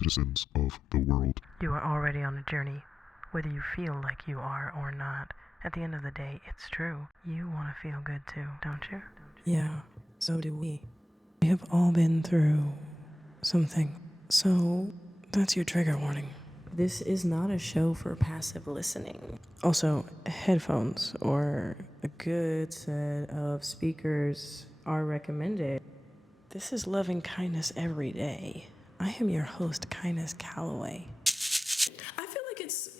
citizens of the world. You are already on a journey, whether you feel like you are or not. At the end of the day, it's true. You want to feel good too, don't you? Yeah, so do we. We have all been through something. So that's your trigger warning. This is not a show for passive listening. Also, headphones or a good set of speakers are recommended. This is Loving Kindness Every Day. I am your host, Kindness Calloway. I feel like it's,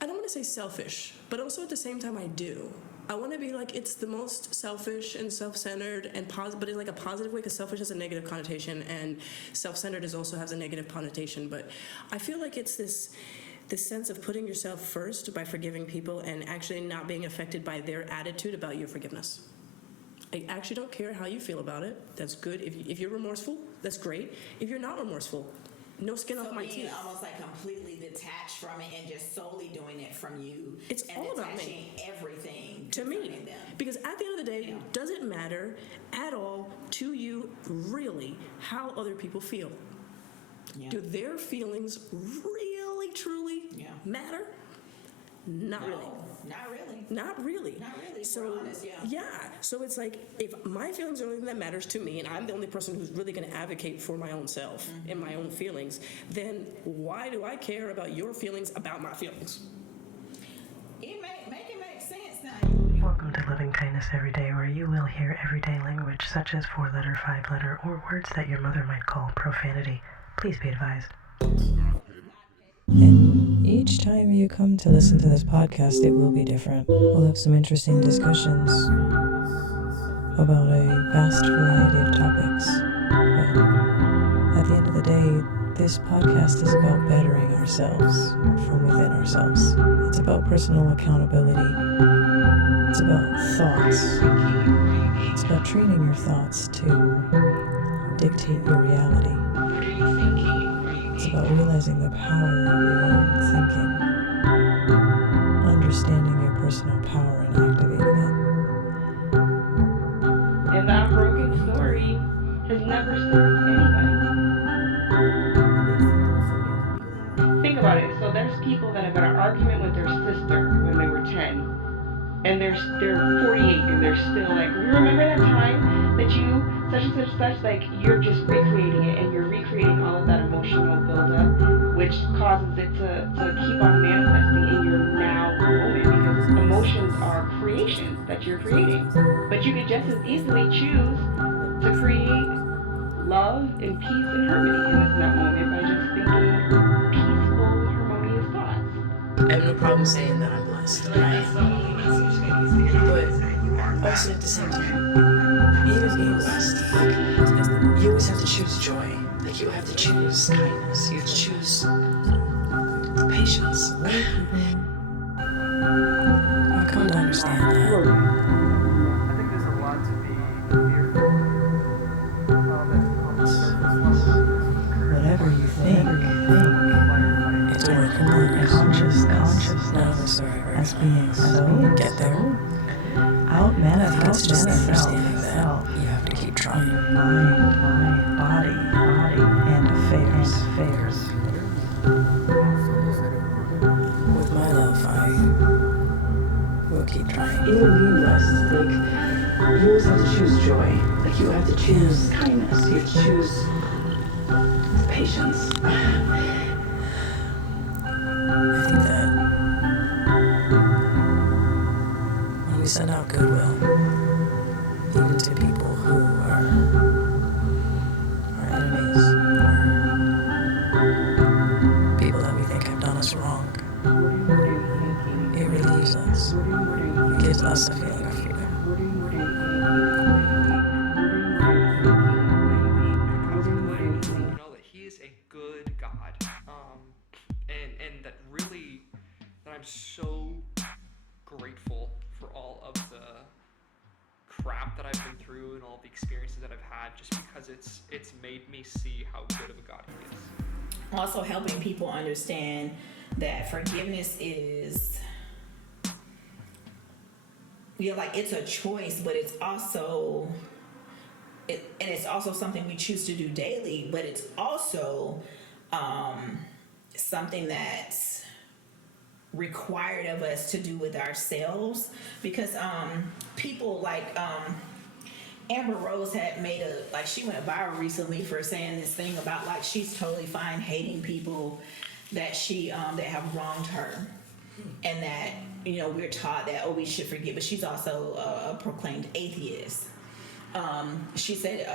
I don't want to say selfish, but also at the same time I do. I want to be like, it's the most selfish and self-centered and but in like a positive way, because selfish has a negative connotation and self-centered also has a negative connotation. But I feel like it's this sense of putting yourself first by forgiving people and actually not being affected by their attitude about your forgiveness. I actually don't care how you feel about it. That's good. If you're remorseful, that's great. If you're not remorseful, no skin off my teeth. Almost like completely detached from it and just solely doing it from you. It's and all about me. Everything to me. Them. Because at the end of the day, does it matter at all to you really how other people feel? Yeah. Do their feelings really, truly matter? Not really. Not really. So, honest, so it's like, if my feelings are the only thing that matters to me, and I'm the only person who's really going to advocate for my own self and my own feelings, then why do I care about your feelings about my feelings? It make sense now. Welcome to Living Kindness Every Day, where you will hear everyday language such as 4-letter, 5-letter, or words that your mother might call profanity. Please be advised. And each time you come to listen to this podcast, it will be different. We'll have some interesting discussions about a vast variety of topics. But at the end of the day, this podcast is about bettering ourselves from within ourselves. It's about personal accountability. It's about thoughts. It's about training your thoughts to dictate your reality. It's about realizing the power of your own thinking, understanding your personal power and activating it. And that broken story has never served anybody. Think about it. So there's people that have got an argument with their sister when they were 10. And they're 48 and they're still like, remember that time that you such and such, like you're just recreating it and you're recreating all of that emotional buildup, which causes it to keep on manifesting in your now moment, because emotions are creations that you're creating. But you could just as easily choose to create love and peace and harmony in that moment by just thinking peaceful, harmonious thoughts. I have no problem saying that I'm blessed. But also at the same time, even being blessed, you always have to choose joy. Like you have to choose kindness. You have to choose patience. I've come to understand that. I think there's a lot to be fearful on the surface level. Whatever you think, it's a work in consciousness, as being so, get there. Out manifest, just understanding that you have to keep trying. Mind, body, and affairs. With my love, I will keep trying. Even being blessed, like, you always have to choose joy. Like, you have to choose kindness. You have to choose patience. I think that when we send out goodwill, even to people who are our enemies, or people that we think have done us wrong, it relieves us. It gives us a feeling of freedom. Know that He is a good God, and that really, that I'm so grateful for all of the crap that I've been through and all the experiences that I've had, just because it's made me see how good of a God He is. Also helping people understand that forgiveness is, like it's a choice, but it's also and it's also something we choose to do daily, but it's also something that's required of us to do with ourselves, because people like Amber Rose had made she went viral recently for saying this thing about like she's totally fine hating people that that have wronged her, and that we're taught that we should forgive, but she's also a proclaimed atheist. She said,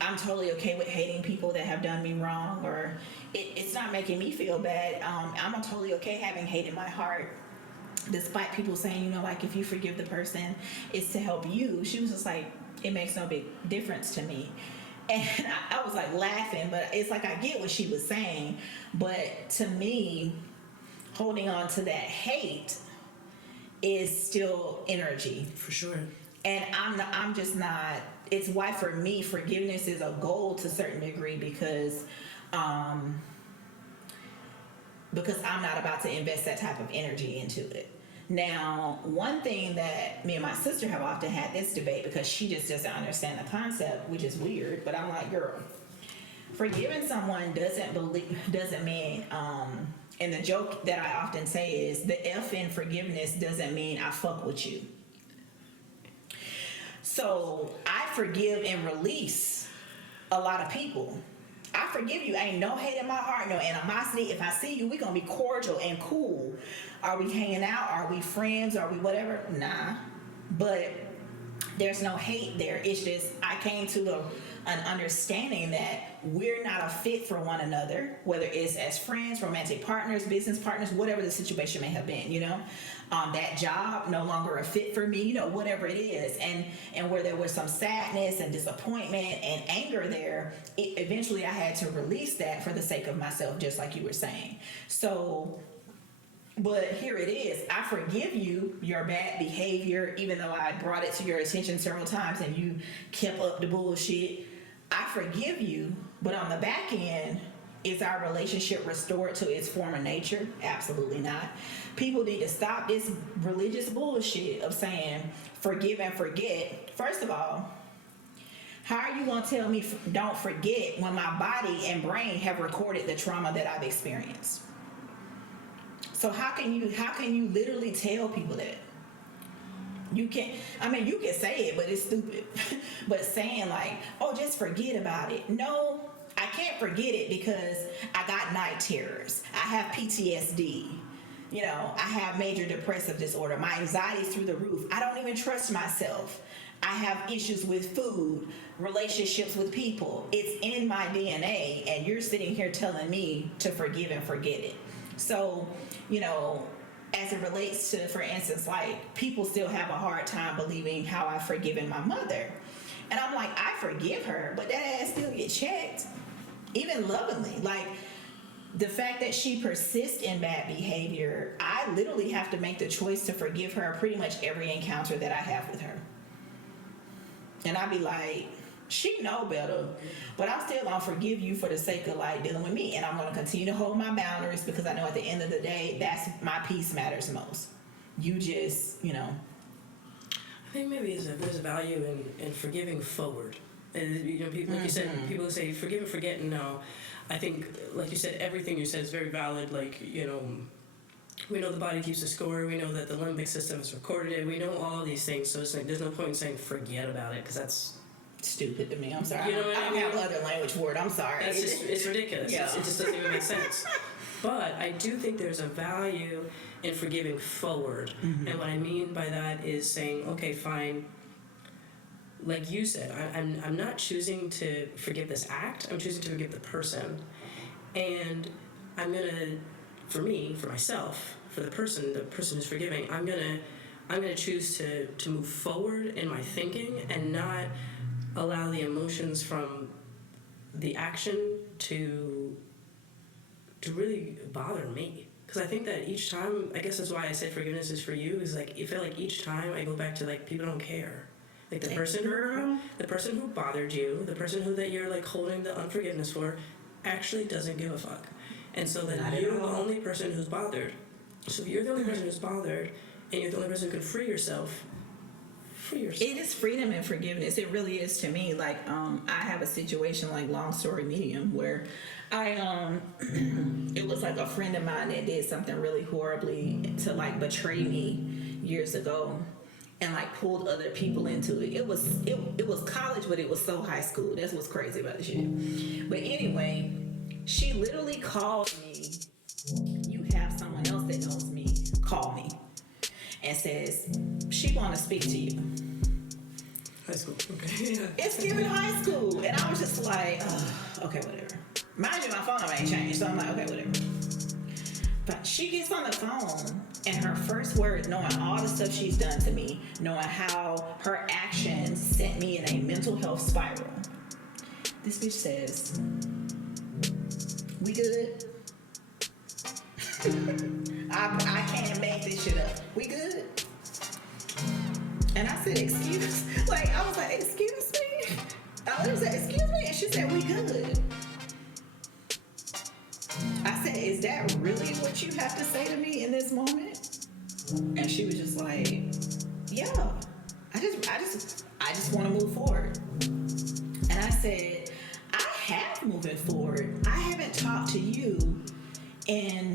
I'm totally okay with hating people that have done me wrong, or it's not making me feel bad. I'm totally okay having hate in my heart, despite people saying, like if you forgive the person, it's to help you. She was just like, it makes no big difference to me. And I was like laughing, but it's like I get what she was saying. But to me, holding on to that hate is still energy. For sure. And I'm just not. It's why for me forgiveness is a goal to a certain degree, because I'm not about to invest that type of energy into it. Now, one thing that me and my sister have often had this debate, because she just doesn't understand the concept, which is weird, but I'm like, girl, forgiving someone doesn't mean and the joke that I often say is the F in forgiveness doesn't mean I fuck with you. So I forgive and release a lot of people. I forgive you. Ain't no hate in my heart, no animosity. If I see you, we gonna be cordial and cool. Are we hanging out? Are we friends? Are we whatever? Nah. But there's no hate there. It's just I came to an understanding that we're not a fit for one another, whether it's as friends, romantic partners, business partners, whatever the situation may have been, that job no longer a fit for me, whatever it is. And where there was some sadness and disappointment and anger there, eventually I had to release that for the sake of myself, just like you were saying. So, but here it is. I forgive you your bad behavior, even though I brought it to your attention several times and you kept up the bullshit. I forgive you, but on the back end, is our relationship restored to its former nature? Absolutely not. People need to stop this religious bullshit of saying forgive and forget. First of all, how are you going to tell me don't forget when my body and brain have recorded the trauma that I've experienced? So how can you literally tell people that? You can say it, but it's stupid. But saying like, oh, just forget about it. No, I can't forget it because I got night terrors. I have PTSD. I have major depressive disorder. My anxiety's through the roof. I don't even trust myself. I have issues with food, relationships with people. It's in my DNA, and you're sitting here telling me to forgive and forget it. So, as it relates to, for instance, like people still have a hard time believing how I've forgiven my mother. And I'm like, I forgive her, but that ass still get checked, even lovingly. Like the fact that she persists in bad behavior, I literally have to make the choice to forgive her pretty much every encounter that I have with her. And I be like, she know better, but I'm still gonna forgive you for the sake of like dealing with me, and I'm gonna continue to hold my boundaries because I know at the end of the day, that's my peace matters most. You just, I think maybe there's a value in forgiving forward. And people, like you said, people say forgive and forget. And no, I think, like you said, everything you said is very valid. Like we know the body keeps a score. We know that the limbic system has recorded it. We know all of these things. So it's like there's no point in saying forget about it because that's stupid to me. I'm sorry. I don't have other language word. I'm sorry. It's ridiculous. Yeah. It just doesn't even make sense. But I do think there's a value in forgiving forward. Mm-hmm. And what I mean by that is saying, okay, fine. Like you said, I'm not choosing to forgive this act. I'm choosing to forgive the person. And I'm going to, for myself, for the person who's forgiving, I'm going to choose to move forward in my thinking and not allow the emotions from the action to really bother me. Because I think that each time, I guess that's why I said forgiveness is for you, is like, I feel like each time I go back to like, people don't care. Like the person who bothered you, the person that you're like holding the unforgiveness for, actually doesn't give a fuck. And so then you're the only person who's bothered. So if you're the only person who's bothered, and you're the only person who can free yourself, For yourself. It is freedom and forgiveness. It really is to me. Like, I have a situation like long story medium where I it was like a friend of mine that did something really horribly to like betray me years ago and like pulled other people into it. It was college, but it was so high school. That's what's crazy about the shit. But anyway, she literally called me. You have someone else that knows me. Call me. And says, she want to speak to you. High school, okay. It's giving high school. And I was just like, okay, whatever. Mind you, my phone number ain't changed, so I'm like, okay, whatever. But she gets on the phone, and her first word, knowing all the stuff she's done to me, knowing how her actions sent me in a mental health spiral, this bitch says, we good? I can't make this shit up. We good? And I said, excuse? Like, I was like, excuse me? I literally said, excuse me? And she said, we good. I said, is that really what you have to say to me in this moment? And she was just like, yeah. I just want to move forward. And I said, I have moving forward. I haven't talked to you in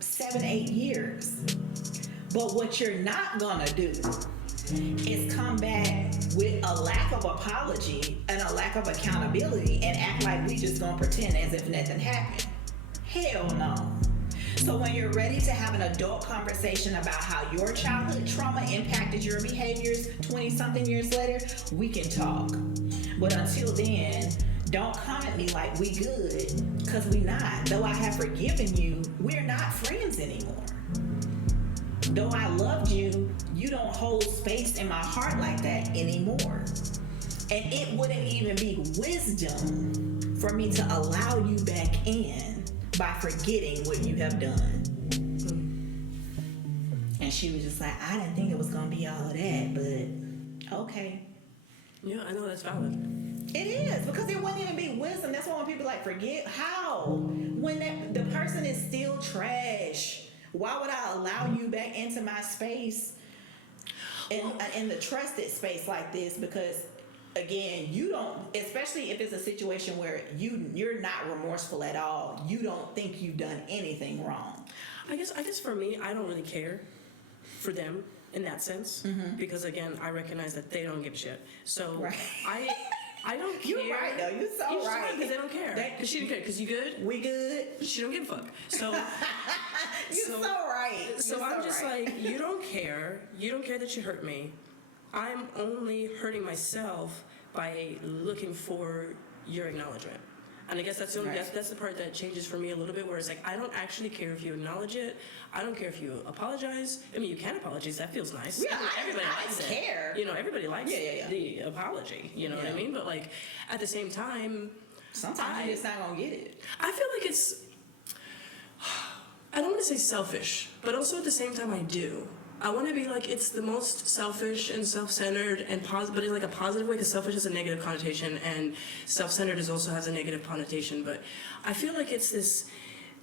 7-8 years. But what you're not gonna do is come back with a lack of apology and a lack of accountability and act like we just gonna pretend as if nothing happened. Hell no. So when you're ready to have an adult conversation about how your childhood trauma impacted your behaviors 20-something years later, we can talk. But until then, don't come at me like we good, because we not. Though I have forgiven you, we're not friends anymore. Though I loved you, you don't hold space in my heart like that anymore. And it wouldn't even be wisdom for me to allow you back in by forgetting what you have done. And she was just like, I didn't think it was gonna be all of that, but okay. Yeah, I know that's valid. It is, because it wouldn't even be wisdom. That's why when people like forget, how? When the person is still trash, why would I allow you back into my space in the trusted space like this? Because again, you don't, especially if it's a situation where you're not remorseful at all. You don't think you've done anything wrong. I guess for me, I don't really care for them in that sense, because again, I recognize that they don't give a shit. So Right. I don't care. You're right though. You're so right. Because they don't care. Because she didn't care. Because you good? We good. She don't give a fuck. So You're so right. So I'm just like, you don't care. You don't care that you hurt me. I'm only hurting myself by looking for your acknowledgement. And I guess that's the part that changes for me a little bit, where it's like, I don't actually care if you acknowledge it. I don't care if you apologize. I mean, you can apologize. That feels nice. Yeah, everybody likes it. Care. You know, everybody likes Yeah. the apology. You know what I mean? But like, at the same time, sometimes you're just not gonna get it. I feel like it's, I don't want to say selfish, but also at the same time I do. I want to be like, it's the most selfish and self-centered and but in like a positive way, because selfish has a negative connotation and self-centered also has a negative connotation. But I feel like it's this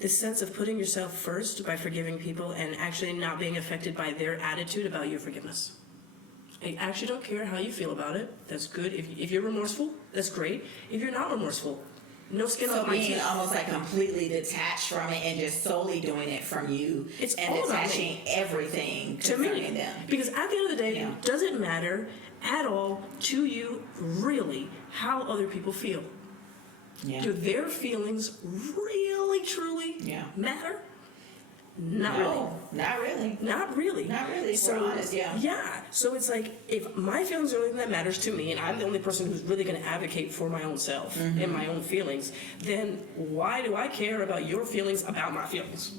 sense of putting yourself first by forgiving people and actually not being affected by their attitude about your forgiveness. I actually don't care how you feel about it. That's good. If you're remorseful, that's great. If you're not remorseful, no skin off my teeth. So being almost like completely detached from it and just solely doing it from you, it's and all detaching everything to me. Them. Because at the end of the day, it doesn't matter at all to you really how other people feel. Yeah. Do their feelings really truly matter? Not really. Not really. Not really. Not really. If So we're honest, yeah. So it's like, if my feelings are the only thing that matters to me, and I'm the only person who's really going to advocate for my own self and my own feelings, then why do I care about your feelings about my feelings?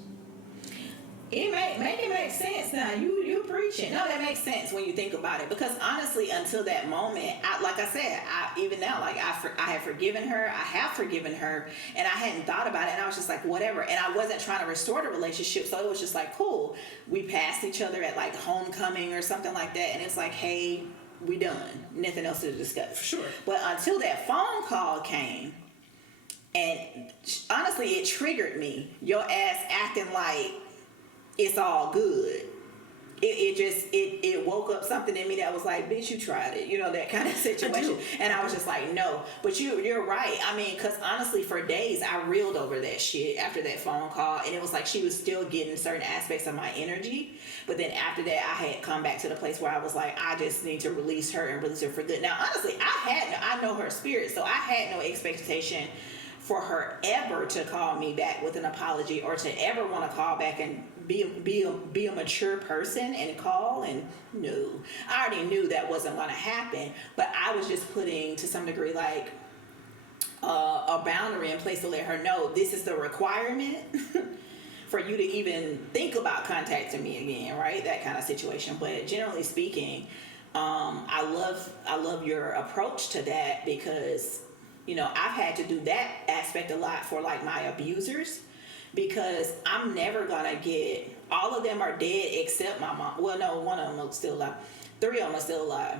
It make sense now. You preaching. No, that makes sense when you think about it. Because honestly, until that moment, like I said, even now, like I have forgiven her. I have forgiven her, and I hadn't thought about it. And I was just like, whatever. And I wasn't trying to restore the relationship, so it was just like, cool. We passed each other at like homecoming or something like that, and it's like, hey, we done. Nothing else to discuss. Sure. But until that phone call came, and honestly, it triggered me. Your ass acting like it's all good. it woke up something in me that was like, bitch, you tried it, you know, that kind of situation. And I was just like, no. But you're right. I mean, because honestly, for days I reeled over that shit after that phone call, and it was like she was still getting certain aspects of my energy. But then after that, I had come back to the place where I was like, I just need to release her and release her for good. Now, honestly, I know her spirit, so I had no expectation for her ever to call me back with an apology, or to ever want to call back and be a mature person and call. And no, I already knew that wasn't going to happen, but I was just putting, to some degree, like a boundary in place to let her know this is the requirement for you to even think about contacting me again, right? That kind of situation. But generally speaking, I love your approach to that, because you know, I've had to do that aspect a lot for like my abusers, because I'm never gonna get, all of them are dead except my mom. Well, no, one of them is still alive. 3 of them are still alive.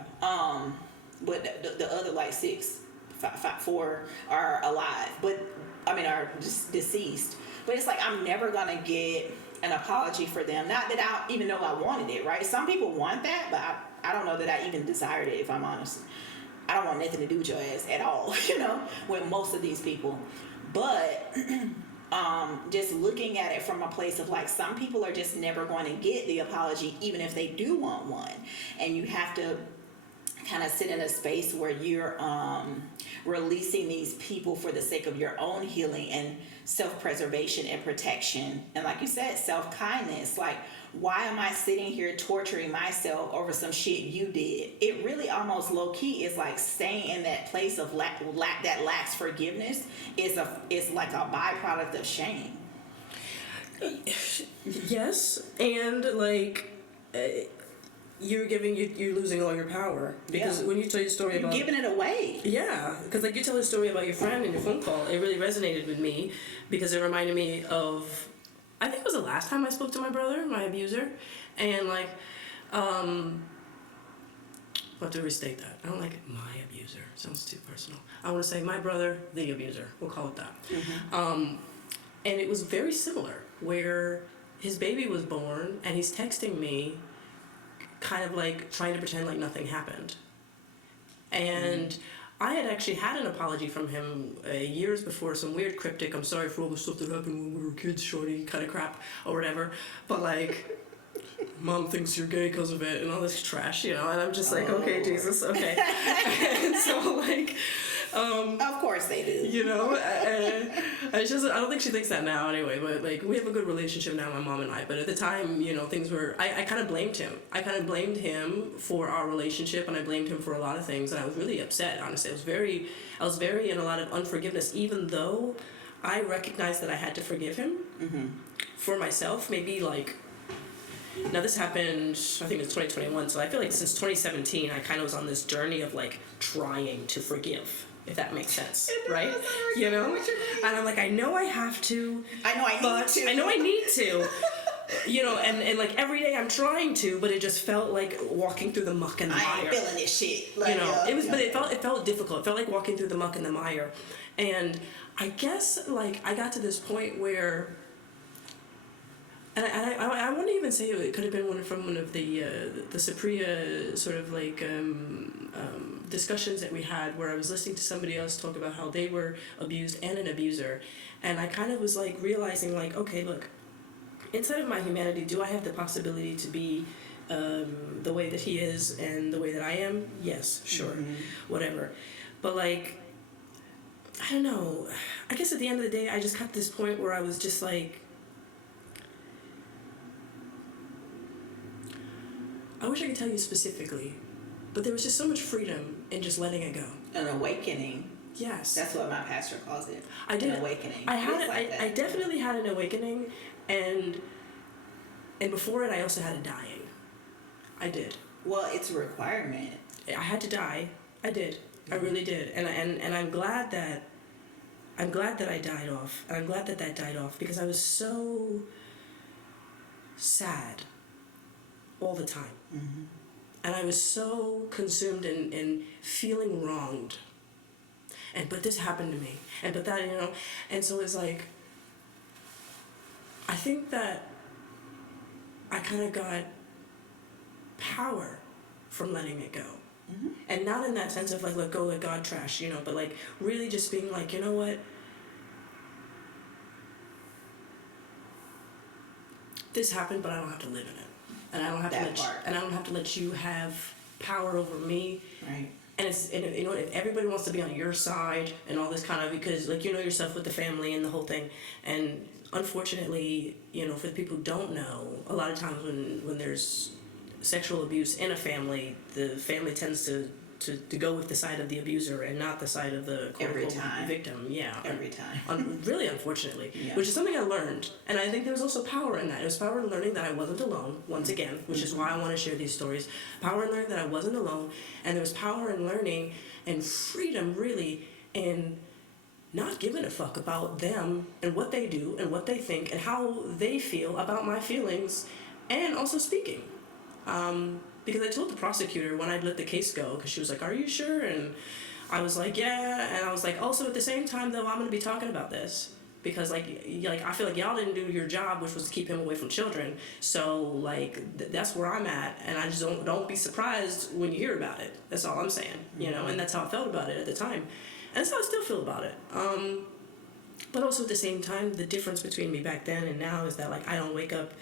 But the other like 4 are alive, but I mean are just deceased. But it's like I'm never gonna get an apology for them. Not that I even know I wanted it, right? Some people want that, but I don't know that I even desired it, if I'm honest. I don't want nothing to do with your ass at all, you know, with most of these people. But just looking at it from a place of like, some people are just never going to get the apology, even if they do want one. And you have to kind of sit in a space where you're releasing these people for the sake of your own healing and self-preservation and protection. And like you said, self-kindness. Like, why am I sitting here torturing myself over some shit you did? It really almost low-key is like staying in that place of that lacks forgiveness is like a byproduct of shame. Yes, and like you're losing all your power, because when you tell your story about, you're giving it away. Yeah, because like you tell a story about your friend in your phone call, it really resonated with me, because it reminded me of, I think it was the last time I spoke to my brother, my abuser, and like, I'll have to restate that. I don't like my abuser. It sounds too personal. I want to say my brother, the abuser. We'll call it that. Mm-hmm. And it was very similar, where his baby was born, and he's texting me, kind of like trying to pretend like nothing happened. And I had actually had an apology from him years before, some weird cryptic, I'm sorry for all the stuff that happened when we were kids, shorty, kind of crap, or whatever. But like, mom thinks you're gay because of it, and all this trash, you know, and I'm just like, okay, Jesus, okay. And so like, of course they do. You know, I don't think she thinks that now anyway, but like, we have a good relationship now, my mom and I, but at the time, you know, things were, I kind of blamed him. I kind of blamed him for our relationship, and I blamed him for a lot of things, and I was really upset, honestly. I was very in a lot of unforgiveness, even though I recognized that I had to forgive him for myself. Maybe like, now this happened, I think it's 2021, so I feel like since 2017, I kind of was on this journey of like trying to forgive, if that makes sense, right? You know? And I'm like, I know I have to. I know I need to. You know, and like every day I'm trying to, but it just felt like walking through the muck and the mire. I ain't feeling this shit. Like, you know, it felt difficult. It felt like walking through the muck and the mire. And I guess like I got to this point where, and I wouldn't even say it could have been one of the Supriya sort of like discussions that we had, where I was listening to somebody else talk about how they were abused and an abuser, and I kind of was like realizing like, okay, look, inside of my humanity, do I have the possibility to be the way that he is and the way that I am? Yes, sure, whatever. But like, I don't know, I guess at the end of the day, I just got to this point where I was just like, I wish I could tell you specifically, but there was just so much freedom in just letting it go. An awakening. Yes. That's what my pastor calls it. I did. An awakening. I definitely had an awakening, and before it, I also had a dying. I did. Well, it's a requirement. I had to die. I did. I really did. And I'm glad that I died off. And I'm glad that died off, because I was so sad all the time. And I was so consumed in feeling wronged. But this happened to me. But that, you know. And so it's like, I think that I kind of got power from letting it go. And not in that sense of like let go, let God trash, you know, but like really just being like, you know what, this happened, but I don't have to live in it, and I don't have to let you have power over me. Right. And you know, if everybody wants to be on your side and all this kind of, because like you know yourself with the family and the whole thing, and unfortunately, you know, for the people who don't know, a lot of times when there's sexual abuse in a family, the family tends to go with the side of the abuser and not the side of the quote-unquote victim. Yeah. Every time. Really, unfortunately. Yeah. Which is something I learned. And I think there was also power in that. It was power in learning that I wasn't alone, once again, which is why I want to share these stories. Power in learning that I wasn't alone. And there was power in learning and freedom, really, in not giving a fuck about them and what they do and what they think and how they feel about my feelings, and also speaking. Because I told the prosecutor when I'd let the case go, because she was like, are you sure? And I was like, yeah. And I was like, also at the same time, though, I'm going to be talking about this. Because, like I feel like y'all didn't do your job, which was to keep him away from children. So, like, that's where I'm at. And I just don't be surprised when you hear about it. That's all I'm saying, you know? And that's how I felt about it at the time. And that's how I still feel about it. But also at the same time, the difference between me back then and now is that, like, I don't wake up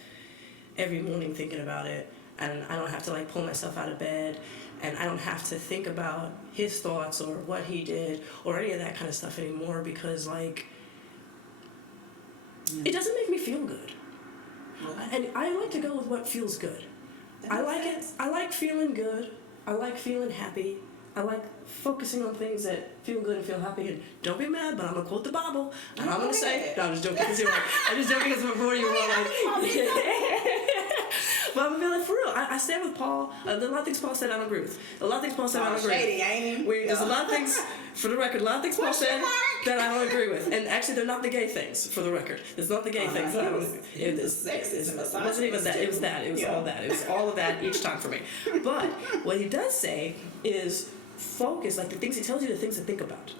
every morning thinking about it. And I don't have to like pull myself out of bed, and I don't have to think about his thoughts or what he did or any of that kind of stuff anymore, because like it doesn't make me feel good. And I like to go with what feels good. I like it. I like feeling good. I like feeling happy. I like focusing on things that feel good and feel happy. And don't be mad, but I'm gonna quote the Bible, and I'm gonna say, no, I'm just joking because you're like, I'm just joking because before you were like. But I'm like, for real, I stand with Paul. There's a lot of things Paul said I don't agree with. A lot of things Paul said I don't agree with. There's a lot of things, for the record, a lot of things Paul said that I don't agree with. And actually, they're not the gay things, for the record. It's not the gay things that I don't agree with. It wasn't even that. It was that. It was all that. It was all of that each time for me. But what he does say is focus, like the things he tells you, the things to think about.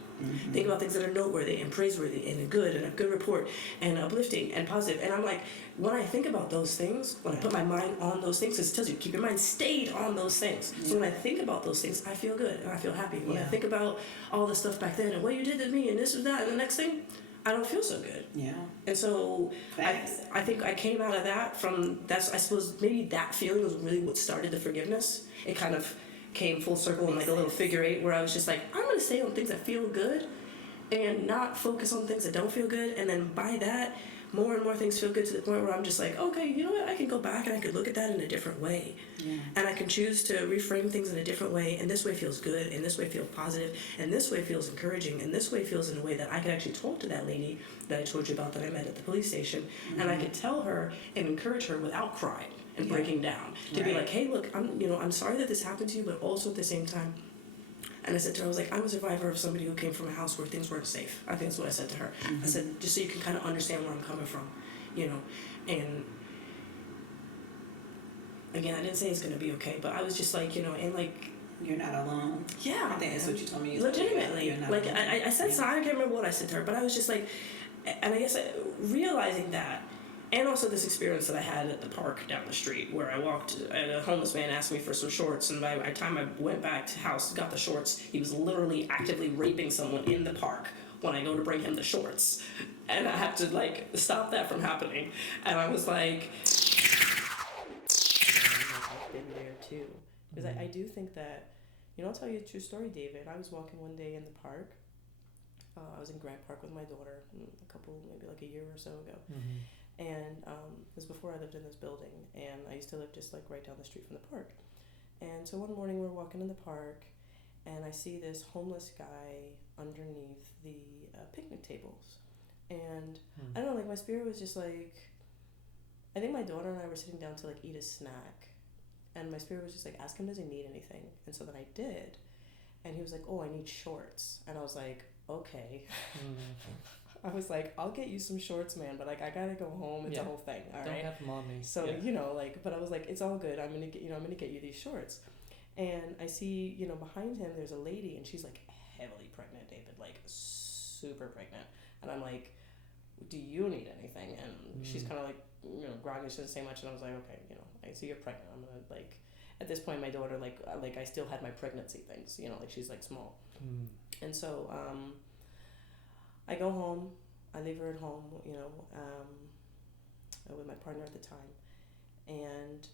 Think about things that are noteworthy and praiseworthy and good and a good report and uplifting and positive. And I'm like, when I think about those things, when I put my mind on those things, because it tells you keep your mind stayed on those things. So when I think about those things, I feel good and I feel happy. When I think about all the stuff back then and what you did to me and this or that and the next thing, I don't feel so good. Yeah. And so I think I came out of that from, that's, I suppose maybe that feeling was really what started the forgiveness. It kind of came full circle in like a little figure eight where I was just like, I'm going to stay on things that feel good and not focus on things that don't feel good. And then by that, more and more things feel good to the point where I'm just like, okay, you know what? I can go back and I could look at that in a different way. Yeah. And I can choose to reframe things in a different way. And this way feels good. And this way feels positive. And this way feels encouraging. And this way feels in a way that I could actually talk to that lady that I told you about that I met at the police station. And I could tell her and encourage her without crying and breaking down, to be like, hey, look, I'm sorry that this happened to you, but also at the same time, and I said to her, I was like, I'm a survivor of somebody who came from a house where things weren't safe. I think that's what I said to her. I said, just so you can kind of understand where I'm coming from, you know, and again, I didn't say it's going to be okay, but I was just like, you know, and like, you're not alone. Yeah. I think that's what you told me. Legitimately. Like, I said, so I can't remember what I said to her, but I was just like, and I guess realizing that, and also this experience that I had at the park down the street where I walked, and a homeless man asked me for some shorts, and by the time I went back to house, got the shorts, he was literally actively raping someone in the park when I go to bring him the shorts. And I had to, like, stop that from happening. And I was like... I've been there, too. Because I do think that, you know, I'll tell you a true story, David. I was walking one day in the park. I was in Grant Park with my daughter maybe like a year or so ago. And it was before I lived in this building, and I used to live just like right down the street from the park. And so one morning we're walking in the park, and I see this homeless guy underneath the picnic tables. And I don't know, like my spirit was just like, I think my daughter and I were sitting down to like eat a snack, and my spirit was just like, ask him, does he need anything? And so then I did, and he was like, oh, I need shorts. And I was like, okay. I was like, I'll get you some shorts, man, but like I gotta go home. It's a whole thing, all right? Don't have mommy. So you know, like, but I was like, it's all good. I'm gonna get you these shorts. And I see, you know, behind him there's a lady, and she's like heavily pregnant, David, like super pregnant. And I'm like, do you need anything? And she's kind of like, you know, groggy, she doesn't say much. And I was like, okay, you know, I see you're pregnant. I'm gonna like, at this point, my daughter, like I still had my pregnancy things, you know, like she's like small. And so I go home, I leave her at home, you know, with my partner at the time. And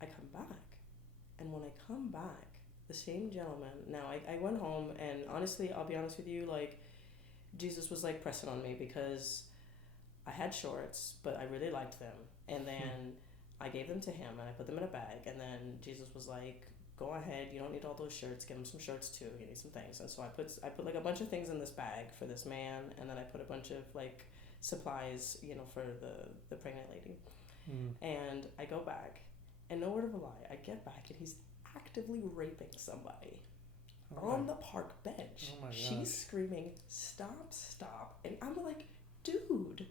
I come back. And when I come back, the same gentleman, now I went home, and honestly, I'll be honest with you, like, Jesus was like pressing on me because I had shorts, but I really liked them. And then I gave them to him, and I put them in a bag. And then Jesus was like, go ahead, you don't need all those shirts, give him some shirts too, you need some things. And so I put like a bunch of things in this bag for this man, and then I put a bunch of like supplies, you know, for the pregnant lady. And I go back, and no word of a lie, I get back, and he's actively raping somebody on the park bench. Oh my She's gosh. screaming, stop. And I'm like, dude.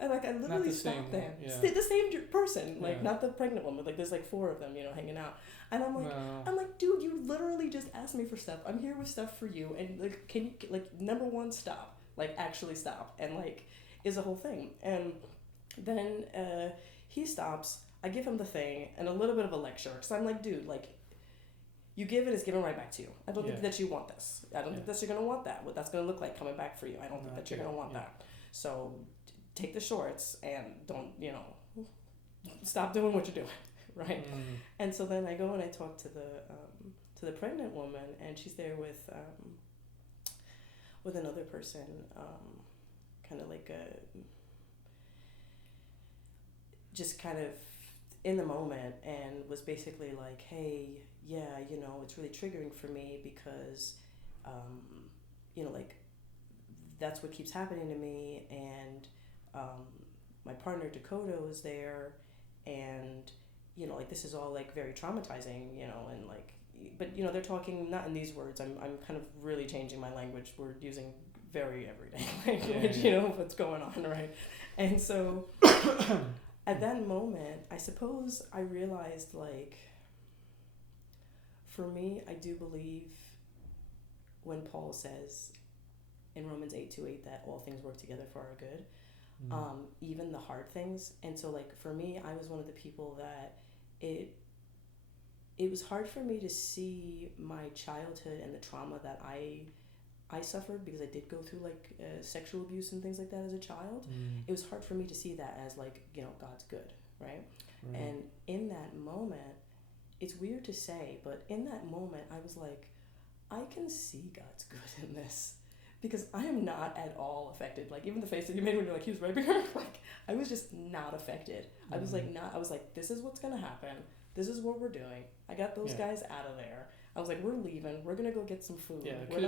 And like I literally stopped them. The same person, like not the pregnant one, but like there's like 4 of them, you know, hanging out. And I'm like, dude, you literally just asked me for stuff. I'm here with stuff for you, and like, can you, like, number one, stop, like actually stop, and like is a whole thing. And then he stops. I give him the thing and a little bit of a lecture, because I'm like, dude, like, you give it, it's given right back to you. I don't think that you want this. I don't think that you're going to want that. What that's going to look like coming back for you. I don't think that you're going to want that. So take the shorts and don't, you know, stop doing what you're doing, right? And so then I go and I talk to the pregnant woman, and she's there with another person, kind of like just kind of in the moment, and was basically like, hey, yeah, you know, it's really triggering for me because, you know, like, that's what keeps happening to me, and my partner Dakota was there, and, you know, like, this is all, like, very traumatizing, you know, and, like, but, you know, they're talking not in these words. I'm kind of really changing my language. We're using very everyday language, you know, what's going on, right? And so at that moment, I suppose I realized, like, for me, I do believe when Paul says in Romans 8:28 that all things work together for our good, even the hard things. And so, like, for me, I was one of the people that it was hard for me to see my childhood and the trauma that I suffered, because I did go through, like, sexual abuse and things like that as a child. It was hard for me to see that as, like, you know, God's good, right? And in that moment, it's weird to say, but in that moment, I was like, I can see God's good in this, because I am not at all affected. Like, even the face that you made when you're like, he was raping her, like, I was just not affected. I was like, this is what's gonna happen. This is what we're doing. I got those guys out of there. I was like, we're leaving. We're gonna go get some food. Yeah, it could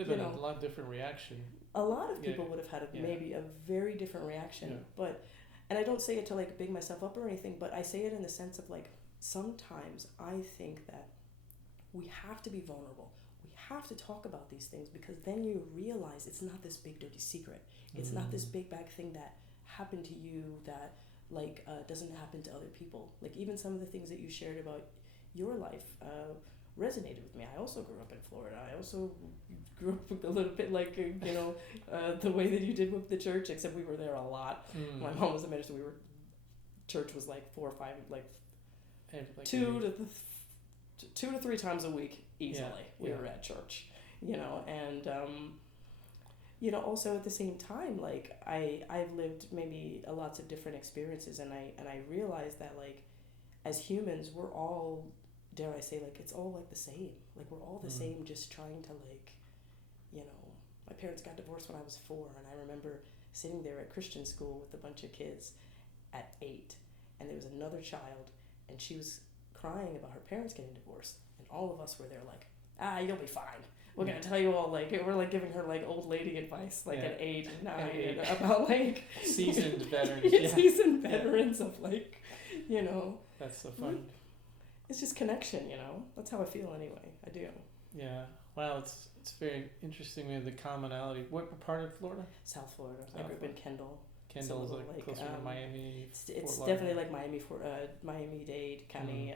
have been a lot different reaction. A lot of people would have had maybe a very different reaction. But, and I don't say it to, like, big myself up or anything, but I say it in the sense of, like, sometimes I think that we have to be vulnerable. We have to talk about these things, because then you realize it's not this big dirty secret. It's not this big bad thing that happened to you that, like, doesn't happen to other people. Like, even some of the things that you shared about your life resonated with me. I also grew up in Florida. I also grew up a little bit like, you know, the way that you did with the church, except we were there a lot. My mom was a minister. Church was like 4 or 5, like, two to 3 times a week easily. We were at church, you know, and you know, also at the same time, like, I've lived maybe lots of different experiences, and I realized that, like, as humans, we're all, dare I say, like, it's all, like, the same. Like, we're all the same, just trying to, like, you know, my parents got divorced when I was 4, and I remember sitting there at Christian school with a bunch of kids at 8, and there was another child, and she was crying about her parents getting divorced, and all of us were there like, you'll be fine. We're gonna tell you all, like, we're, like, giving her, like, old lady advice, like, at 8 and 9, about, like, seasoned veterans. Seasoned veterans of, like, you know. That's so fun. It's just connection, you know. That's how I feel anyway. I do. Yeah. Wow, it's very interesting. We have the commonality. What part of Florida? South Florida. I grew up in Kendall. Kendall's like closer to Miami. It's definitely like Miami-Dade County.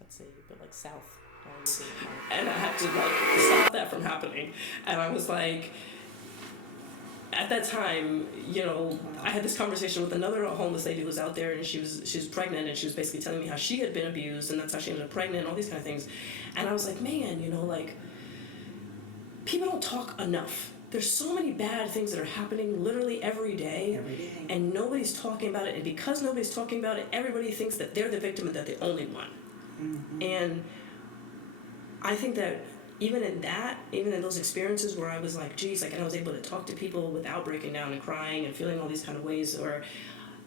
Let's see, but like South Miami-Dade County. And I had to, like, stop that from happening. And I was like, at that time, you know, I had this conversation with another homeless lady who was out there, and she was pregnant, and she was basically telling me how she had been abused, and that's how she ended up pregnant, and all these kind of things. And I was like, man, you know, like, people don't talk enough. There's so many bad things that are happening literally every day, and nobody's talking about it. And because nobody's talking about it, everybody thinks that they're the victim and that they're the only one. Mm-hmm. And I think that even in those experiences where I was like, geez, like, I was able to talk to people without breaking down and crying and feeling all these kind of ways, or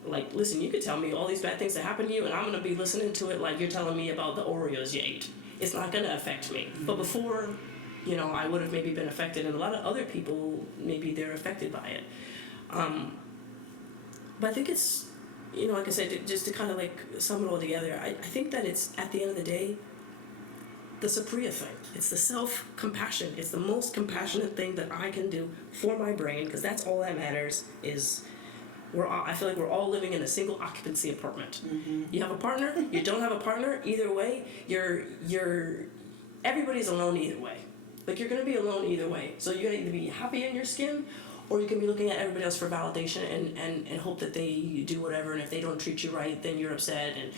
like, listen, you could tell me all these bad things that happen to you, and I'm gonna be listening to it like you're telling me about the Oreos you ate. It's not gonna affect me. Mm-hmm. But before, you know, I would have maybe been affected, and a lot of other people, maybe they're affected by it. But I think it's, you know, like I said, just to kind of like sum it all together, I think that it's, at the end of the day, the Sapria thing. It's the self-compassion. It's the most compassionate thing that I can do for my brain, because that's all that matters. Is I feel like we're all living in a single occupancy apartment. Mm-hmm. You have a partner, you don't have a partner, either way, everybody's alone either way. Like, you're gonna be alone either way. So you're gonna either be happy in your skin, or you can be looking at everybody else for validation and hope that they do whatever, and if they don't treat you right, then you're upset. And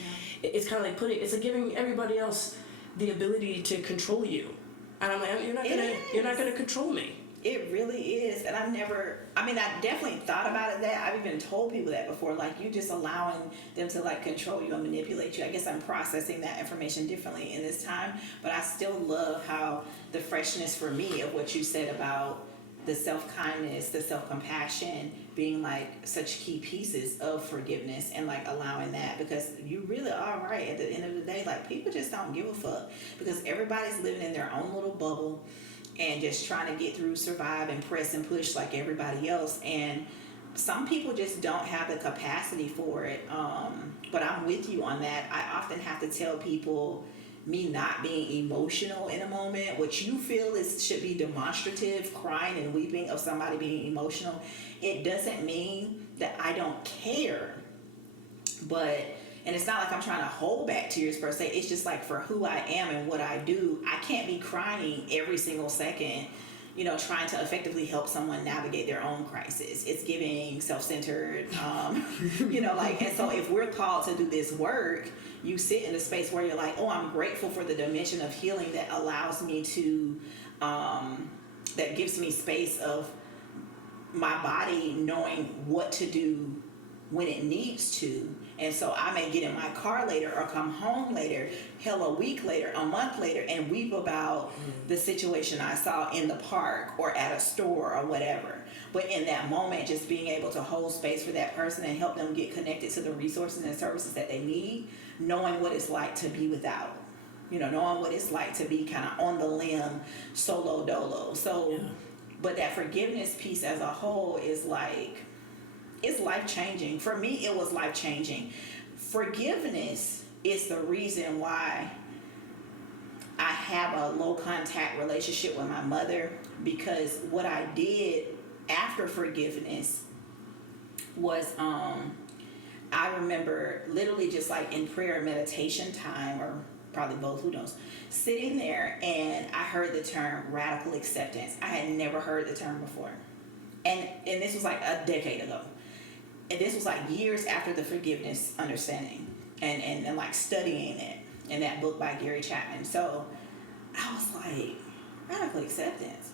it's kind of like it's like giving everybody else the ability to control you. And I'm like, you're not gonna control me. It really is. And I definitely thought about it that. I've even told people that before, like, you just allowing them to, like, control you and manipulate you. I guess I'm processing that information differently in this time, but I still love how the freshness for me of what you said about the self-kindness, the self-compassion being, like, such key pieces of forgiveness, and, like, allowing that, because you really are right. At the end of the day, like, people just don't give a fuck, because everybody's living in their own little bubble and just trying to get through, survive, and press and push like everybody else. And some people just don't have the capacity for it. But I'm with you on that. I often have to tell people, me not being emotional in a moment, what you feel should be demonstrative, crying and weeping of somebody being emotional. It doesn't mean that I don't care, and it's not like I'm trying to hold back tears per se. It's just like, for who I am and what I do, I can't be crying every single second, you know, trying to effectively help someone navigate their own crisis. It's giving self-centered, you know, like, and so if we're called to do this work, you sit in a space where you're like, oh, I'm grateful for the dimension of healing that allows me to, that gives me space of my body knowing what to do when it needs to. And so I may get in my car later, or come home later, a week later, a month later, and weep about the situation I saw in the park or at a store or whatever. But in that moment, just being able to hold space for that person and help them get connected to the resources and services that they need, knowing what it's like to be without, you know, knowing what it's like to be kind of on the limb, solo dolo. So, but that forgiveness piece as a whole is like, it's life-changing. For me, it was life-changing. Forgiveness is the reason why I have a low-contact relationship with my mother, because what I did after forgiveness was, I remember literally just like in prayer and meditation time, or probably both, who knows, sitting there, and I heard the term radical acceptance. I had never heard the term before. And this was like a decade ago. And this was like years after the forgiveness understanding and like studying it in that book by Gary Chapman. So I was like, radical acceptance.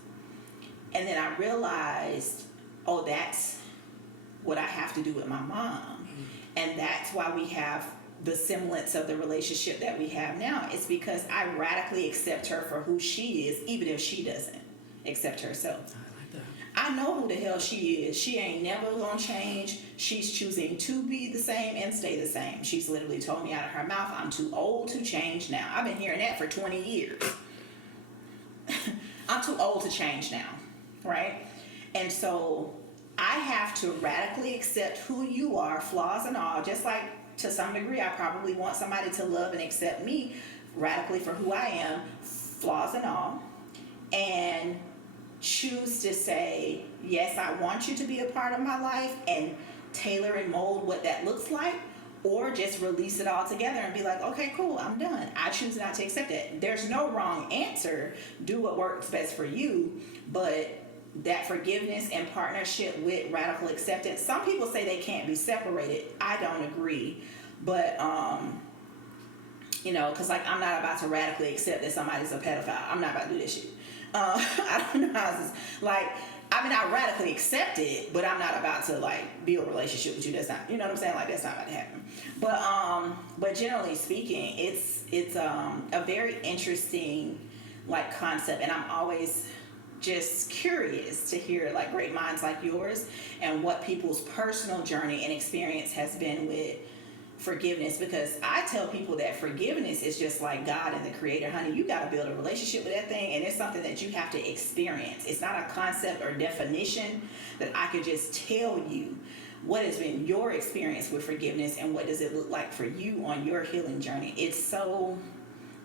And then I realized, oh, that's what I have to do with my mom. Mm-hmm. And that's why we have the semblance of the relationship that we have now. It's because I radically accept her for who she is, even if she doesn't accept herself. I know who the hell she is. She ain't never gonna change. She's choosing to be the same and stay the same. She's literally told me out of her mouth, I'm too old to change now. I've been hearing that for 20 years. I'm too old to change now, right? And so I have to radically accept who you are, flaws and all, just like to some degree I probably want somebody to love and accept me radically for who I am, flaws and all, and choose to say, yes, I want you to be a part of my life, and tailor and mold what that looks like, or just release it all together and be like, okay, cool, I'm done. I choose not to accept it. There's no wrong answer. Do what works best for you, but that forgiveness and partnership with radical acceptance, some people say they can't be separated. I don't agree. But, because like I'm not about to radically accept that somebody's a pedophile. I'm not about to do this shit. I don't know how this, like, I mean, I radically accept it, but I'm not about to like build a relationship with you. That's not, you know what I'm saying? Like, that's not about to happen. But generally speaking, it's a very interesting like concept, and I'm always just curious to hear like great minds like yours and what people's personal journey and experience has been with forgiveness, because I tell people that forgiveness is just like God and the creator. Honey, you got to build a relationship with that thing, and it's something that you have to experience. It's not a concept or definition that I could just tell you. What has been your experience with forgiveness, and what does it look like for you on your healing journey? It's so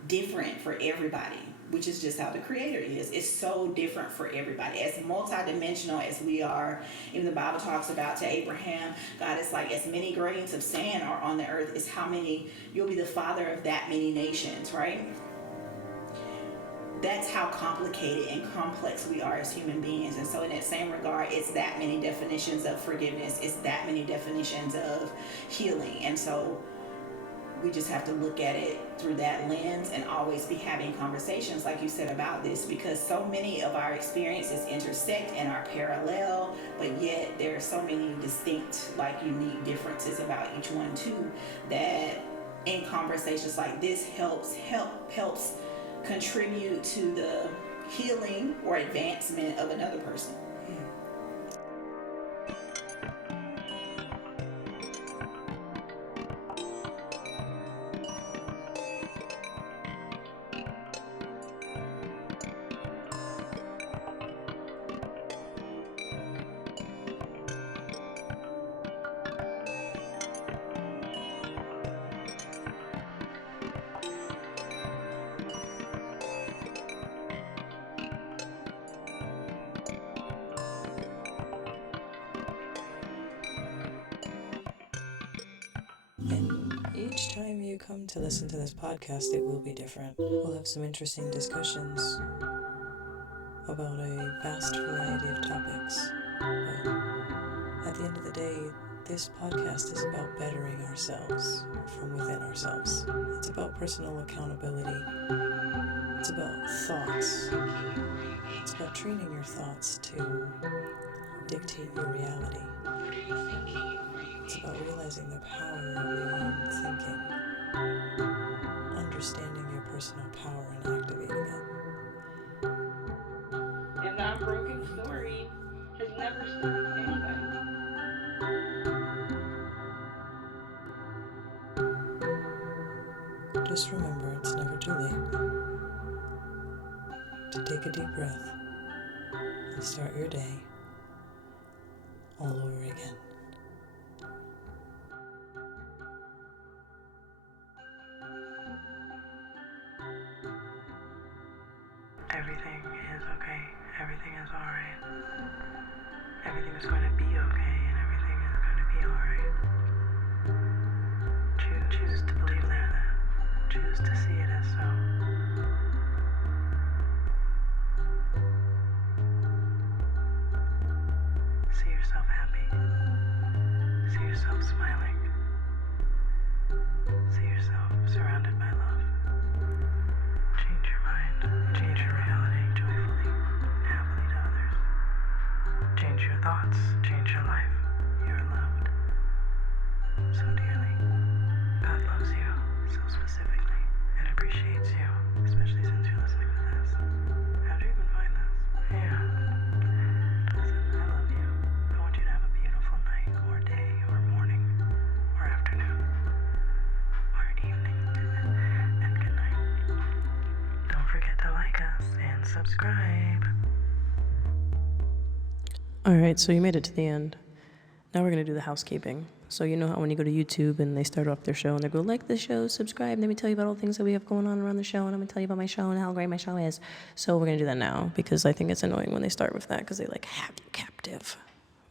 different for everybody, which is just how the creator is. It's so different for everybody. As multidimensional as we are, even the Bible talks about to Abraham, God is like, as many grains of sand are on the earth is how many, you'll be the father of that many nations, right? That's how complicated and complex we are as human beings. And so in that same regard, it's that many definitions of forgiveness. It's that many definitions of healing. And so we just have to look at it through that lens and always be having conversations, like you said, about this, because so many of our experiences intersect and are parallel, but yet there are so many distinct, like unique differences about each one too, that in conversations like this helps contribute to the healing or advancement of another person. Each time you come to listen to this podcast, it will be different. We'll have some interesting discussions about a vast variety of topics. But at the end of the day, this podcast is about bettering ourselves from within ourselves. It's about personal accountability. It's about thoughts. It's about training your thoughts to dictate your reality. It's about realizing the power of your own thinking, understanding your personal power and activating it. And that broken story has never served anybody. Just remember, it's never too late to take a deep breath and start your day all over again. Everything is okay. Everything is alright. Everything is going to be okay, and everything is going to be alright. Choose to believe that. Choose to see it as so. See yourself happy. See yourself smiling. See yourself surrounded by love. Change your mind. Change your reality joyfully and happily to others. Change your thoughts. Change your life. You're loved so dearly. God loves you so specifically and appreciates you, especially since you're listening to this. How'd you even find this? Yeah. Listen, I love you. I want you to have a beautiful night, or day, or morning, or afternoon, or evening, and good night. Don't forget to like us and subscribe. Alright, so you made it to the end. Now we're going to do the housekeeping. So you know how when you go to YouTube and they start off their show and they go, like the show, subscribe, let me tell you about all the things that we have going on around the show, and I'm going to tell you about my show and how great my show is. So we're going to do that now, because I think it's annoying when they start with that, because they like have you captive.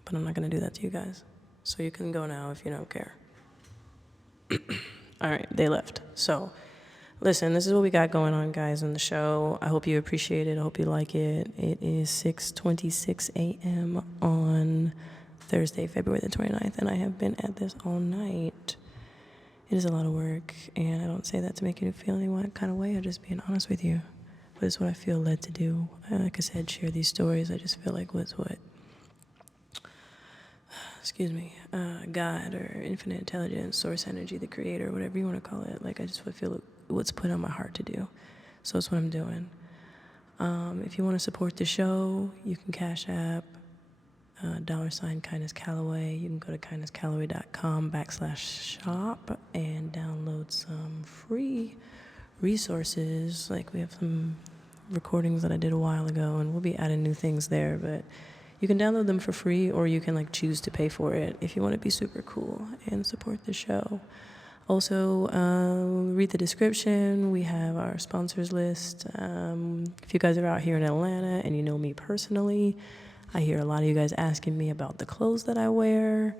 But I'm not going to do that to you guys. So you can go now if you don't care. Alright, they left. So Listen, this is what we got going on, guys, in the show. I hope you appreciate it. I hope you like it. It is 6:26 a.m. on Thursday, February the 29th, and I have been at this all night. It is a lot of work, and I don't say that to make you feel any kind of way. I'm just being honest with you. But it's what I feel led to do. Like I said, share these stories. I just feel like what's what God or infinite intelligence, source energy, the creator, whatever you want to call it. Like, I just feel what's put on my heart to do. So that's what I'm doing. If you want to support the show, you can Cash App, $ Kindness Calloway. You can go to kindnesscalloway.com/shop and download some free resources. Like, we have some recordings that I did a while ago, and we'll be adding new things there, but you can download them for free, or you can like choose to pay for it if you want to be super cool and support the show. Also, read the description. We have our sponsors list. If you guys are out here in Atlanta and you know me personally, I hear a lot of you guys asking me about the clothes that I wear.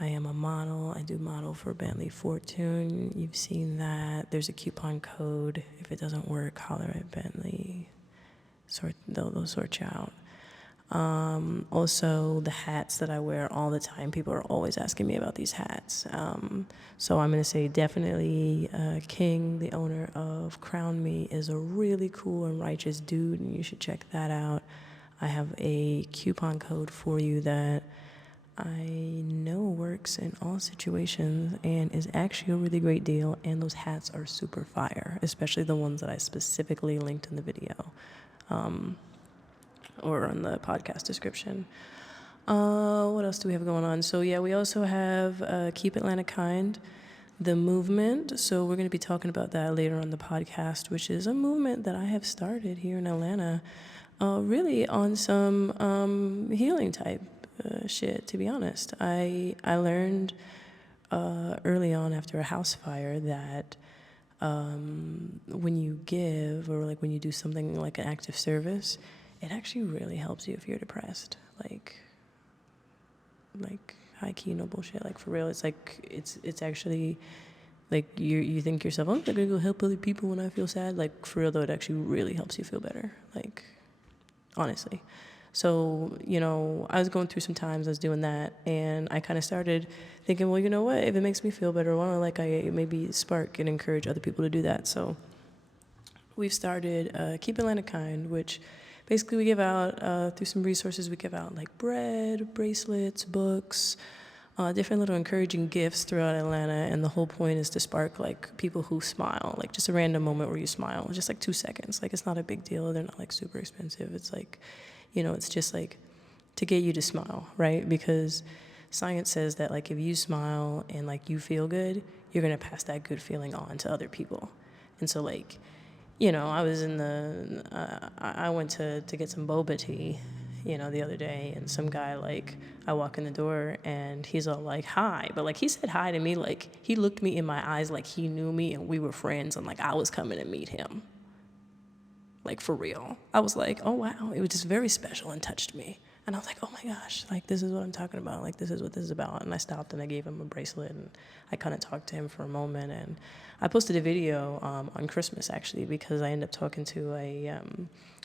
I am a model. I do model for Bentley Fortune. You've seen that. There's a coupon code. If it doesn't work, holler at Bentley. They'll sort you out. Also, the hats that I wear all the time. People are always asking me about these hats. So I'm going to say definitely King, the owner of Crown Me, is a really cool and righteous dude, and you should check that out. I have a coupon code for you that I know works in all situations and is actually a really great deal, and those hats are super fire, especially the ones that I specifically linked in the video. Or on the podcast description. What else do we have going on? So yeah, we also have Keep Atlanta Kind, the movement. So we're going to be talking about that later on the podcast, which is a movement that I have started here in Atlanta, really on some healing type shit, to be honest. I learned early on after a house fire that when you give, or like when you do something like an act of service, it actually really helps you if you're depressed. Like high key, no bullshit. Like, for real, it's like it's actually like you think to yourself, I'm not gonna go help other people when I feel sad. Like, for real though, it actually really helps you feel better. Like, honestly. So, you know, I was going through some times I was doing that, and I kind of started thinking, well, you know what? If it makes me feel better, why don't I maybe spark and encourage other people to do that? So we've started Keep Atlanta Kind, which basically we give out, through some resources, we give out like bread, bracelets, books, different little encouraging gifts throughout Atlanta. And the whole point is to spark like people who smile, like just a random moment where you smile, just like 2 seconds. Like, it's not a big deal. They're not like super expensive. It's like, you know, it's just like to get you to smile, right? Because science says that like if you smile and like you feel good, you're going to pass that good feeling on to other people. And so like, you know, I was I went to get some boba tea, you know, the other day, and some guy, like, I walk in the door and he's all like, hi. But like, he said hi to me, like, he looked me in my eyes like he knew me and we were friends and like I was coming to meet him. Like, for real. I was like, oh wow, it was just very special and touched me. And I was like, oh my gosh, like, this is what I'm talking about. Like, this is what this is about. And I stopped and I gave him a bracelet, and I kind of talked to him for a moment. And I posted a video on Christmas, actually, because I ended up talking to a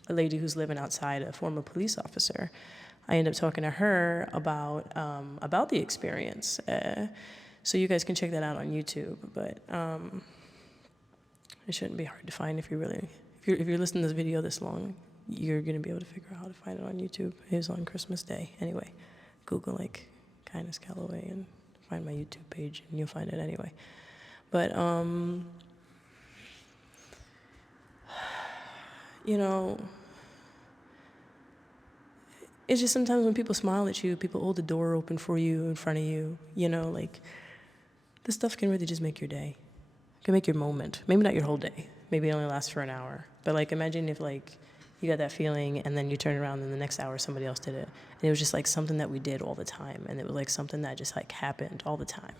lady who's living outside, a former police officer. I ended up talking to her about the experience. So you guys can check that out on YouTube. But it shouldn't be hard to find if you're listening to this video this long. You're going to be able to figure out how to find it on YouTube. It was on Christmas Day. Anyway, Google, like, Kindness Calloway and find my YouTube page, and you'll find it anyway. But, you know, it's just sometimes when people smile at you, people hold the door open for you in front of you, you know, like, this stuff can really just make your day. It can make your moment. Maybe not your whole day. Maybe it only lasts for an hour. But, like, imagine if, like, you got that feeling, and then you turn around, and the next hour somebody else did it. And it was just, like, something that we did all the time. And it was, like, something that just, like, happened all the time.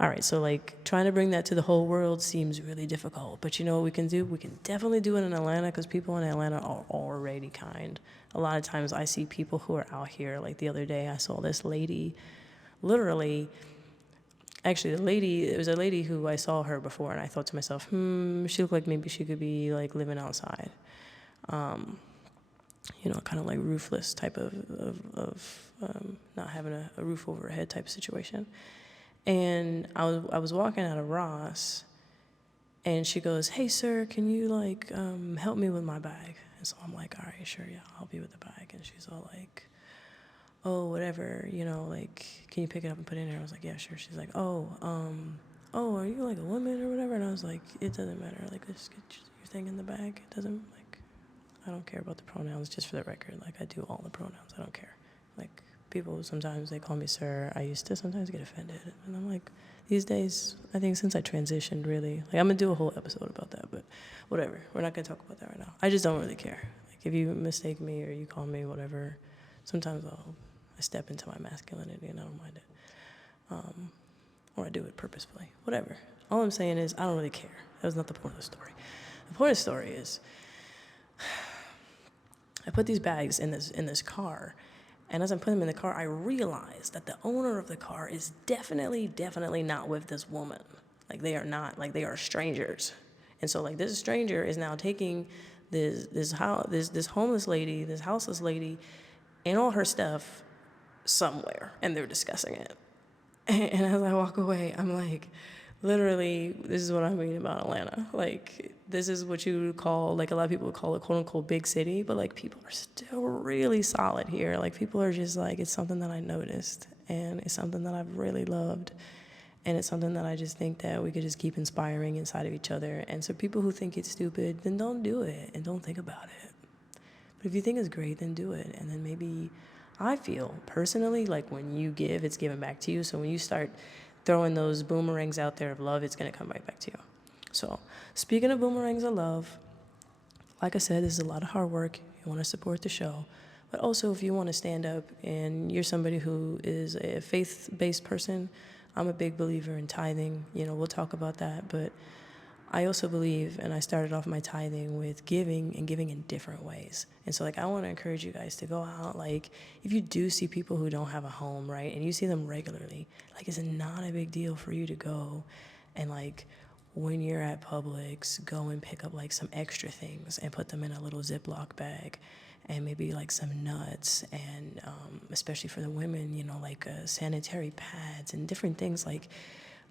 All right, so, like, trying to bring that to the whole world seems really difficult. But you know what we can do? We can definitely do it in Atlanta, because people in Atlanta are already kind. A lot of times I see people who are out here. Like, the other day I saw this lady, literally, actually, it was a lady who I saw her before, and I thought to myself, she looked like maybe she could be like living outside. Kind of like roofless type of not having a roof over her head type of situation. And I was walking out of Ross, and she goes, "Hey, sir, can you like help me with my bag?" And so I'm like, "All right, sure, yeah, I'll help you with the bag." And she's all like, "Oh, whatever, like, can you pick it up and put it in there?" I was like, "Yeah, sure." She's like, "Oh, are you like a woman or whatever?" And I was like, "It doesn't matter. Like, just get your thing in the bag. It doesn't like, I don't care about the pronouns. Just for the record, like, I do all the pronouns. I don't care. Like, people sometimes they call me sir. I used to sometimes get offended, and I'm like, these days, I think since I transitioned, really, like, I'm gonna do a whole episode about that, but whatever. We're not gonna talk about that right now. I just don't really care. Like, if you mistake me or you call me whatever, sometimes I step into my masculinity and I don't mind it, or I do it purposefully. Whatever. All I'm saying is I don't really care. That was not the point of the story. The point of the story is I put these bags in this car, and as I'm putting them in the car, I realized that the owner of the car is definitely not with this woman. Like, they are not, like, they are strangers. And so, like, this stranger is now taking this homeless lady, this houseless lady, and all her stuff somewhere, and they're discussing it. And as I walk away, I'm like, literally, this is what I mean about Atlanta. Like, this is what you would call, like, a lot of people would call it, quote unquote, big city, but like, people are still really solid here. Like, people are just like, it's something that I noticed, and it's something that I've really loved, and it's something that I just think that we could just keep inspiring inside of each other. And so people who think it's stupid, then don't do it, and don't think about it. But if you think it's great, then do it. And then maybe, I feel personally like when you give, it's given back to you. So when you start throwing those boomerangs out there of love, it's going to come right back to you. So speaking of boomerangs of love, like I said, this is a lot of hard work. You want to support the show. But also, if you want to stand up and you're somebody who is a faith-based person, I'm a big believer in tithing. We'll talk about that. But I also believe, and I started off my tithing with giving, and giving in different ways. And so, like, I want to encourage you guys to go out. Like, if you do see people who don't have a home, right, and you see them regularly, like, it's not a big deal for you to go and, like, when you're at Publix, go and pick up, like, some extra things and put them in a little Ziploc bag, and maybe, like, some nuts, and especially for the women, like, sanitary pads and different things, like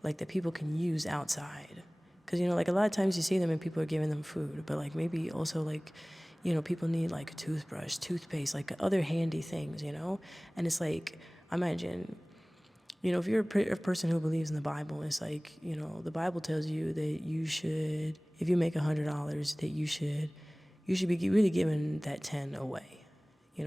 that people can use outside. Because, like, a lot of times you see them and people are giving them food, but, like, maybe also, like, people need, like, a toothbrush, toothpaste, like, other handy things, And it's like, imagine, if you're a person who believes in the Bible, it's like, the Bible tells you that you should, if you make $100, that you should be really giving that 10 away.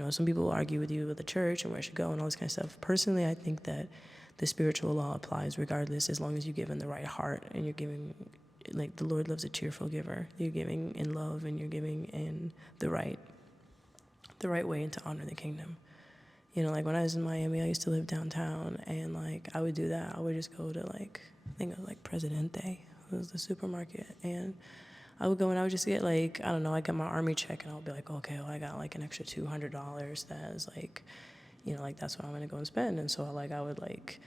Some people will argue with you with the church and where it should go and all this kind of stuff. Personally, I think that the spiritual law applies regardless, as long as you give in the right heart and you're giving. Like, the Lord loves a cheerful giver. You're giving in love, and you're giving in the right way, and to honor the kingdom. Like, when I was in Miami, I used to live downtown, and, like, I would do that. I would just go to, like, I think it was, like, Presidente. It was the supermarket. And I would go and I would just get, like, I don't know, I got my army check, and I would be like, okay, well, I got, like, an extra $200 that is, like, like, that's what I'm going to go and spend. And so, like, I would, like,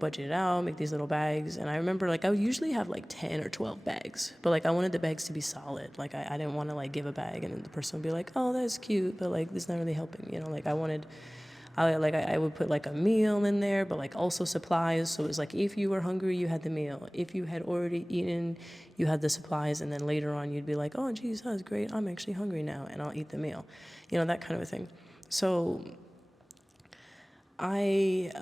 budget it out, make these little bags. And I remember, like, I would usually have, like, 10 or 12 bags. But, like, I wanted the bags to be solid. Like, I didn't want to, like, give a bag and then the person would be like, oh, that's cute, but, like, this is not really helping. Like, I would put, like, a meal in there, but, like, also supplies. So it was like, if you were hungry, you had the meal. If you had already eaten, you had the supplies. And then later on, you'd be like, oh, geez, that's great. I'm actually hungry now, and I'll eat the meal. That kind of a thing. So I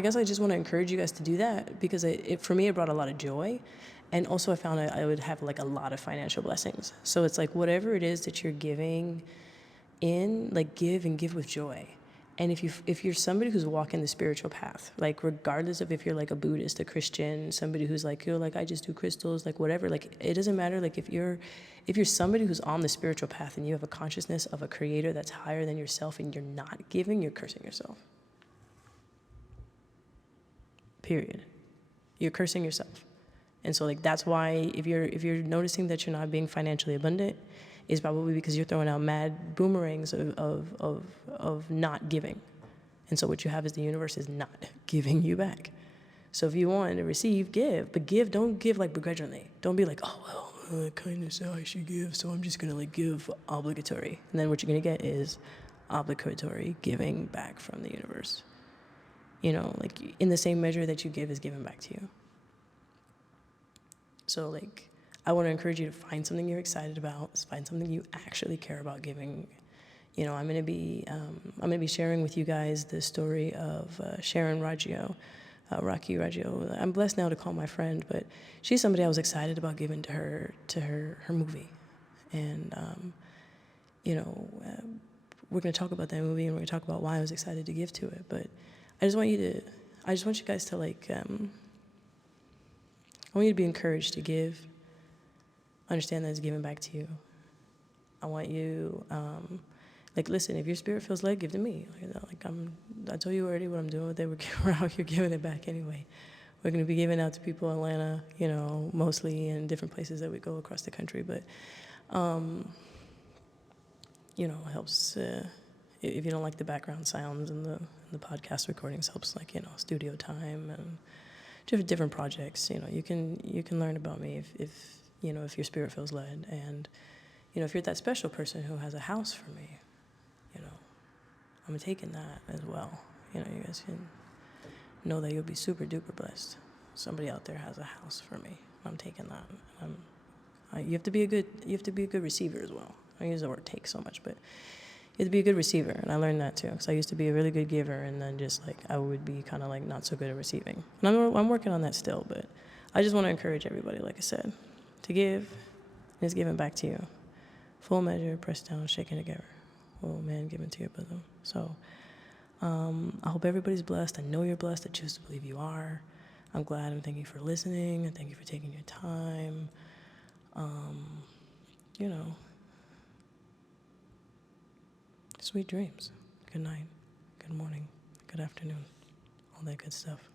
guess I just want to encourage you guys to do that, because for me, it brought a lot of joy. And also, I found I would have, like, a lot of financial blessings. So it's like, whatever it is that you're giving in, like, give and give with joy. And if you're somebody who's walking the spiritual path, like, regardless of if you're, like, a Buddhist, a Christian, somebody who's like, you're like, I just do crystals, like, whatever, like, it doesn't matter. Like, if you're somebody who's on the spiritual path and you have a consciousness of a creator that's higher than yourself, and you're not giving, you're cursing yourself. Period. You're cursing yourself. And so, like, that's why if you're noticing that you're not being financially abundant, it's probably because you're throwing out mad boomerangs of not giving. And so what you have is the universe is not giving you back. So if you want to receive, give. But give, don't give like begrudgingly. Don't be like, oh, well, kindness, I should give, so I'm just going to like give obligatory. And then what you're going to get is obligatory giving back from the universe. You know, like in the same measure that you give is given back to you. So like, I want to encourage you to find something you're excited about, find something you actually care about giving. You know, I'm going to be sharing with you guys the story of Sharon Raggio, Rocky Raggio. I'm blessed now to call my friend, but she's somebody I was excited about giving to her movie. And, you know, we're going to talk about that movie, and we're going to talk about why I was excited to give to it. But I just want you guys to like, I want you to be encouraged to give. Understand that it's given back to you. I want you, like, listen, if your spirit feels led, give to me. I told you already what I'm doing with it. We're out here giving it back anyway. We're going to be giving out to people in Atlanta, you know, mostly in different places that we go across the country. But, you know, it helps, if you don't like the background sounds and the podcast recordings, helps, like, you know, studio time and different projects. You know, you can learn about me if you know, if your spirit feels led. And, you know, if you're that special person who has a house for me, you know, I'm taking that as well. You know, you guys can know that you'll be super duper blessed. Somebody out there has a house for me. I'm taking that. You have to be a good receiver as well. I use the word take so much, but you have to be a good receiver. And I learned that too, because I used to be a really good giver, and then just like I would be kind of like not so good at receiving. And I'm working on that still, but I just want to encourage everybody, like I said, to give is given back to you. Full measure, pressed down, shaken together. Oh man, given to your bosom. So I hope everybody's blessed. I know you're blessed. I choose to believe you are. I'm glad, and thank you for listening, and thank you for taking your time. You know, sweet dreams. Good night, good morning, good afternoon, all that good stuff.